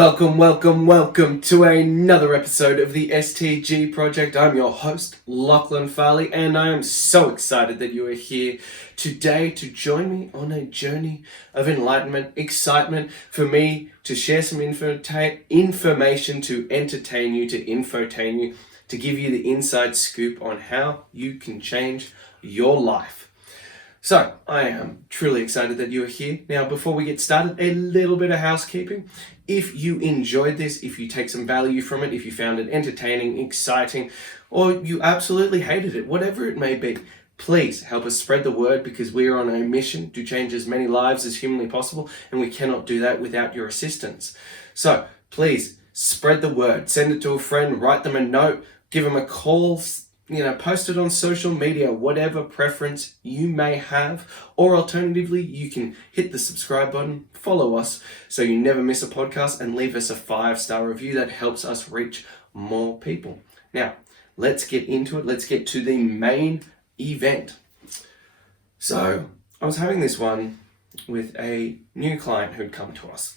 Welcome to another episode of the STG project. I'm your host, Lachlan Farley, and I am so excited that you are here today to join me on a journey of enlightenment, excitement, for me to share some information to entertain you, to infotain you, to give you the inside scoop on how you can change your life. So, I am truly excited that you are here. Now, before we get started, a little bit of housekeeping. If you enjoyed this, if you take some value from it, if you found it entertaining, exciting, or you absolutely hated it, whatever it may be, please help us spread the word, because we are on a mission to change as many lives as humanly possible, and we cannot do that without your assistance. So, please spread the word. Send it to a friend, write them a note, give them a call, post it on social media, whatever preference you may have. Or alternatively, you can hit the subscribe button, follow us so you never miss a podcast, and leave us a 5-star review. That helps us reach more people. Now, let's get into it. Let's get to the main event. So, I was having this one with a new client who'd come to us.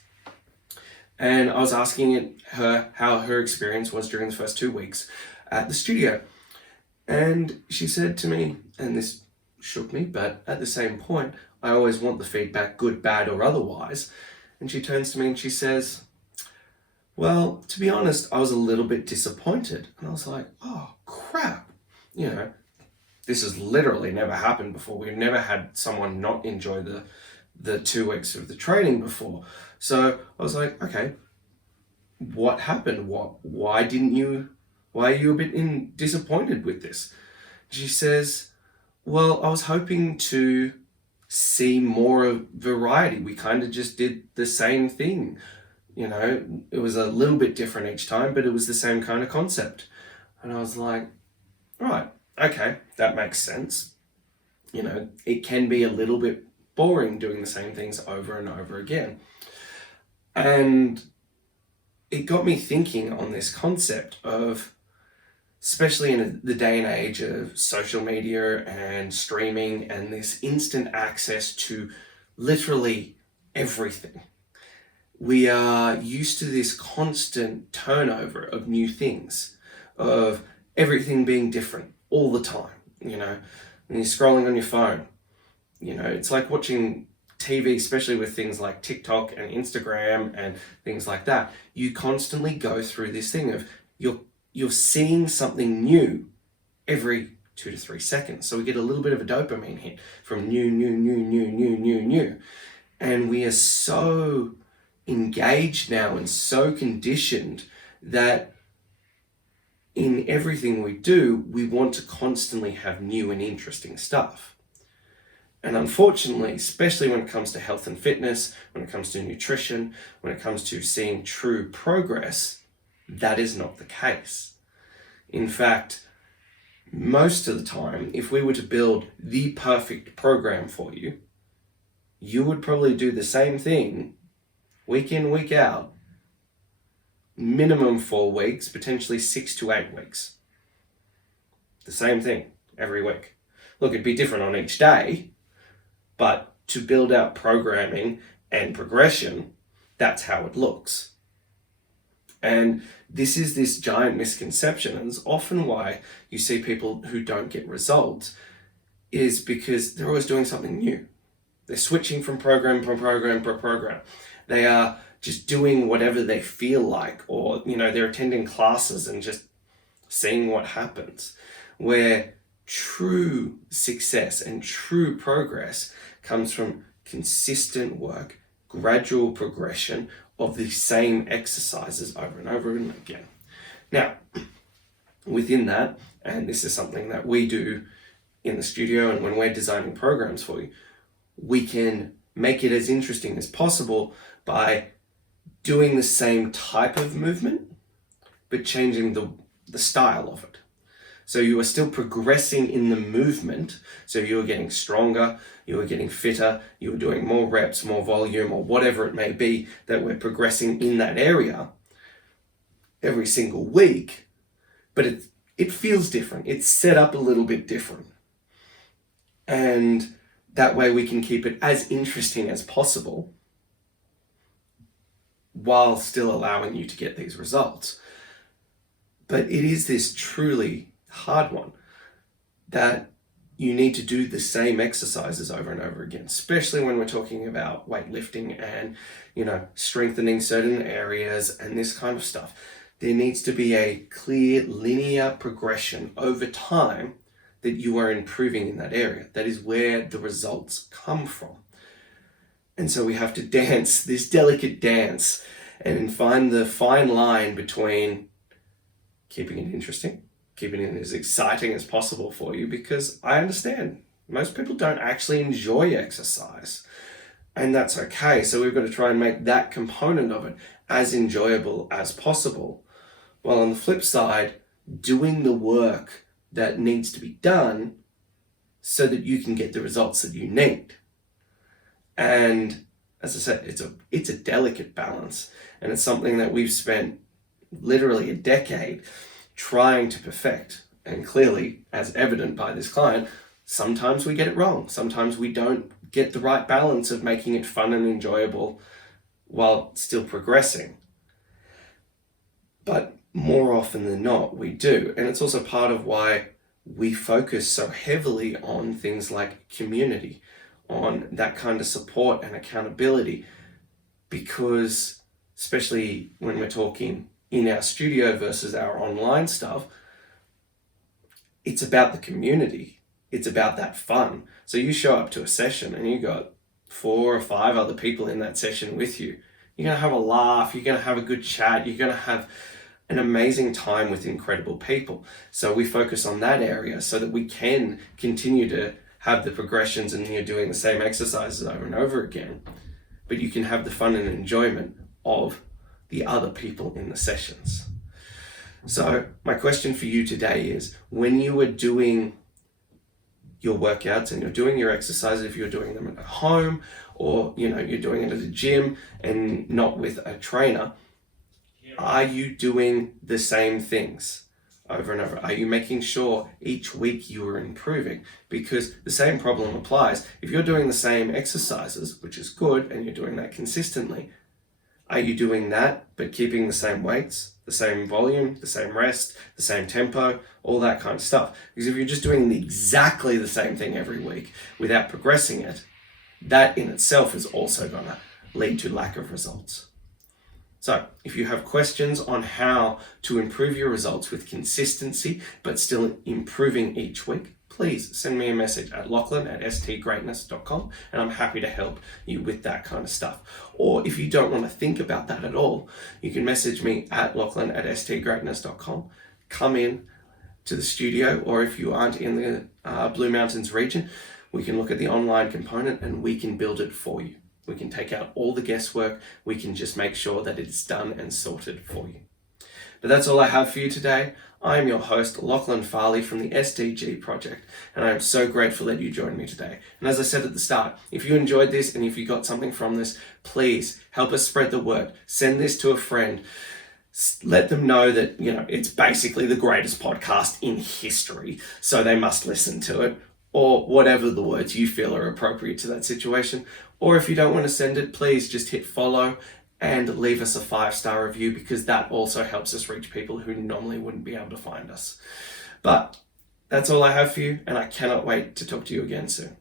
And I was asking her how her experience was during the first 2 weeks at the studio. And she said to me, and this shook me, but at the same point, I always want the feedback, good, bad, or otherwise. And she turns to me and she says, well, to be honest, I was a little bit disappointed. And I was like, oh, crap. This has literally never happened before. We've never had someone not enjoy the 2 weeks of the training before. So I was like, okay, what happened? Why are you a bit disappointed with this? She says, well, I was hoping to see more of variety. We kind of just did the same thing. It was a little bit different each time, but it was the same kind of concept. And I was like, right, okay, that makes sense. It can be a little bit boring doing the same things over and over again. And it got me thinking on this concept of, especially in the day and age of social media and streaming and this instant access to literally everything. We are used to this constant turnover of new things, of everything being different all the time, and you're scrolling on your phone. It's like watching TV, especially with things like TikTok and Instagram and things like that. You constantly go through this thing of you're seeing something new every 2 to 3 seconds. So we get a little bit of a dopamine hit from new. And we are so engaged now and so conditioned that in everything we do, we want to constantly have new and interesting stuff. And unfortunately, especially when it comes to health and fitness, when it comes to nutrition, when it comes to seeing true progress, that is not the case. In fact, most of the time, if we were to build the perfect program for you, you would probably do the same thing week in, week out, minimum 4 weeks, potentially 6 to 8 weeks. The same thing every week. Look, it'd be different on each day, but to build out programming and progression, that's how it looks. And this is this giant misconception, and it's often why you see people who don't get results, is because they're always doing something new. They're switching from program. They are just doing whatever they feel like, or they're attending classes and just seeing what happens. Where true success and true progress comes from consistent work, gradual progression of the same exercises over and over and again. Now, within that, and this is something that we do in the studio and when we're designing programs for you, we can make it as interesting as possible by doing the same type of movement, but changing the style of it. So you are still progressing in the movement. So you are getting stronger, you are getting fitter, you are doing more reps, more volume, or whatever it may be that we're progressing in that area every single week. But it feels different. It's set up a little bit different. And that way we can keep it as interesting as possible, while still allowing you to get these results. But it is this truly hard one that you need to do the same exercises over and over again, especially when we're talking about weightlifting and, strengthening certain areas and this kind of stuff. There needs to be a clear linear progression over time that you are improving in that area. That is where the results come from. And so we have to dance this delicate dance and find the fine line between keeping it interesting, keeping it as exciting as possible for you, because I understand most people don't actually enjoy exercise, and that's okay. So we've got to try and make that component of it as enjoyable as possible. While on the flip side, doing the work that needs to be done so that you can get the results that you need. And as I said, it's a delicate balance, and it's something that we've spent literally a decade trying to perfect. And clearly, as evident by this client, sometimes we get it wrong. Sometimes we don't get the right balance of making it fun and enjoyable while still progressing. But more often than not, we do. And it's also part of why we focus so heavily on things like community, on that kind of support and accountability, because especially when we're talking in our studio versus our online stuff, it's about the community. It's about that fun. So you show up to a session and you got 4 or 5 other people in that session with you. You're going to have a laugh. You're going to have a good chat. You're going to have an amazing time with incredible people. So we focus on that area so that we can continue to have the progressions and you're doing the same exercises over and over again, but you can have the fun and enjoyment of the other people in the sessions. So my question for you today is, when you are doing your workouts and you're doing your exercises, if you're doing them at home or you're doing it at a gym and not with a trainer, are you doing the same things over and over? Are you making sure each week you are improving? Because the same problem applies. If you're doing the same exercises, which is good, and you're doing that consistently, are you doing that but keeping the same weights, the same volume, the same rest, the same tempo, all that kind of stuff? Because if you're just doing exactly the same thing every week without progressing it, that in itself is also going to lead to lack of results. So if you have questions on how to improve your results with consistency, but still improving each week, please send me a message at Lachlan@stgreatness.com, and I'm happy to help you with that kind of stuff. Or if you don't want to think about that at all, you can message me at Lachlan@stgreatness.com. Come in to the studio, or if you aren't in the Blue Mountains region, we can look at the online component and we can build it for you. We can take out all the guesswork. We can just make sure that it's done and sorted for you. But that's all I have for you today. I'm your host, Lachlan Farley from the STG project, and I'm so grateful that you joined me today. And as I said at the start, if you enjoyed this and if you got something from this, please help us spread the word. Send this to a friend. Let them know that, it's basically the greatest podcast in history, so they must listen to it, or whatever the words you feel are appropriate to that situation. Or if you don't want to send it, please just hit follow and leave us a 5-star review, because that also helps us reach people who normally wouldn't be able to find us. But that's all I have for you, and I cannot wait to talk to you again soon.